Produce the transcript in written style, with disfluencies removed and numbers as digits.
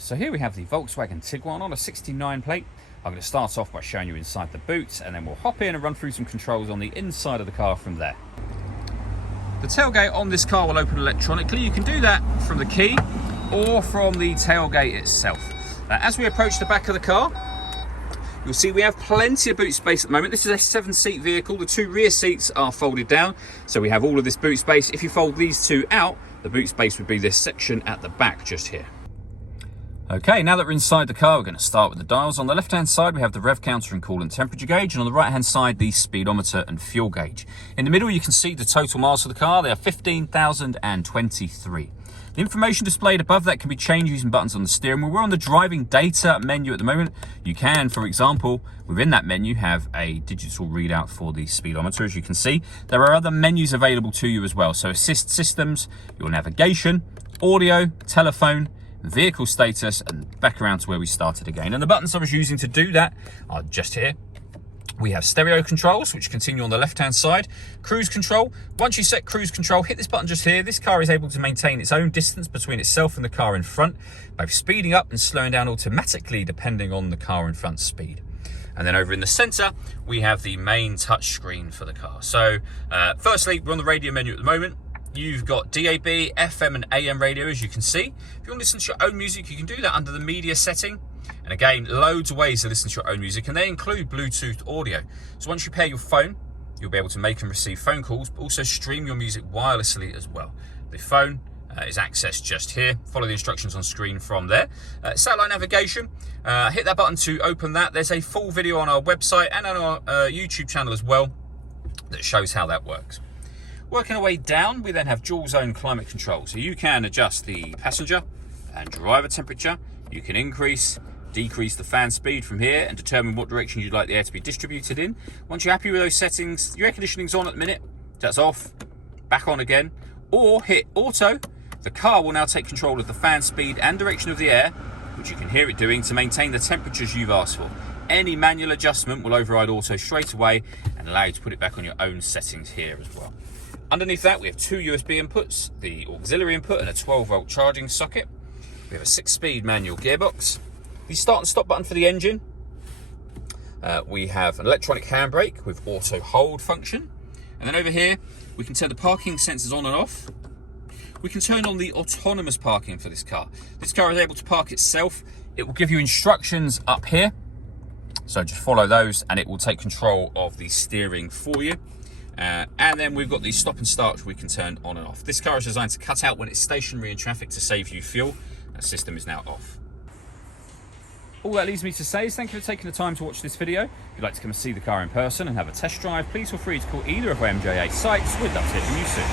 So here we have the Volkswagen Tiguan on a 69 plate. I'm going to start off by showing you inside the boot, and then we'll hop in and run through some controls on the inside of the car from there. The tailgate on this car will open electronically. You can do that from the key or from the tailgate itself. As we approach the back of the car, you'll see we have plenty of boot space at the moment. This is a 7-seat vehicle. The two rear seats are folded down, so we have all of this boot space. If you fold these two out, the boot space would be this section at the back just here. Okay, now that we're inside the car, we're going to start with the dials. On the left-hand side, we have the rev counter and coolant temperature gauge, and on the right-hand side, the speedometer and fuel gauge. In the middle, you can see the total miles for the car. They are 15,023. The information displayed above that can be changed using buttons on the steering wheel. We're on the driving data menu at the moment. You can, for example, within that menu, have a digital readout for the speedometer, as you can see. There are other menus available to you as well. So assist systems, your navigation, audio, telephone, vehicle status, and back around to where we started again. And the buttons I was using to do that are just here. We have stereo controls, which continue on the left-hand side. Cruise control. Once you set cruise control, hit this button just here. This car is able to maintain its own distance between itself and the car in front, both speeding up and slowing down automatically depending on the car in front's speed. And then over in the center, we have the main touch screen for the car. So firstly, we're on the radio menu at the moment. You've got DAB, FM and AM radio, as you can see. If you want to listen to your own music, you can do that under the media setting. And again, loads of ways to listen to your own music, and they include Bluetooth audio. So once you pair your phone, you'll be able to make and receive phone calls, but also stream your music wirelessly as well. The phone is accessed just here. Follow the instructions on screen from there. Satellite navigation, hit that button to open that. There's a full video on our website and on our YouTube channel as well that shows how that works. Working our way down, we then have dual zone climate control. So you can adjust the passenger and driver temperature. You can increase, decrease the fan speed from here and determine what direction you'd like the air to be distributed in. Once you're happy with those settings, your air conditioning's on at the minute. That's off, back on again. Or hit auto. The car will now take control of the fan speed and direction of the air, which you can hear it doing, to maintain the temperatures you've asked for. Any manual adjustment will override auto straight away and allow you to put it back on your own settings here as well. Underneath that, we have two USB inputs, the auxiliary input and a 12-volt charging socket. We have a 6-speed manual gearbox, the start and stop button for the engine. We have an electronic handbrake with auto hold function. And then over here, we can turn the parking sensors on and off. We can turn on the autonomous parking for this car. This car is able to park itself. It will give you instructions up here. So just follow those and it will take control of the steering for you. And then we've got the stop and start, which we can turn on and off. This car is designed to cut out when it's stationary in traffic to save you fuel. That system is now off. All that leaves me to say is thank you for taking the time to watch this video. If you'd like to come and see the car in person and have a test drive, please feel free to call either of our MJA sites. We'd love to hear from you soon.